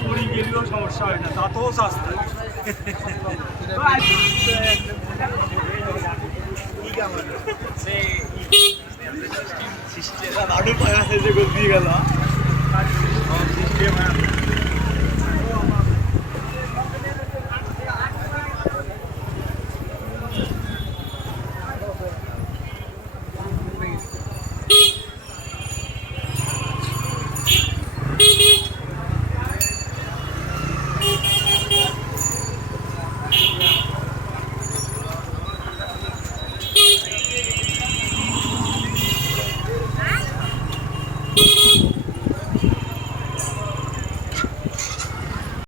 কুড়ি গেলেও সমস্যা হয় না তাতেও সস্তা সিস্টেম দারুণ আছে যে গল্পি গেল সিস্টেম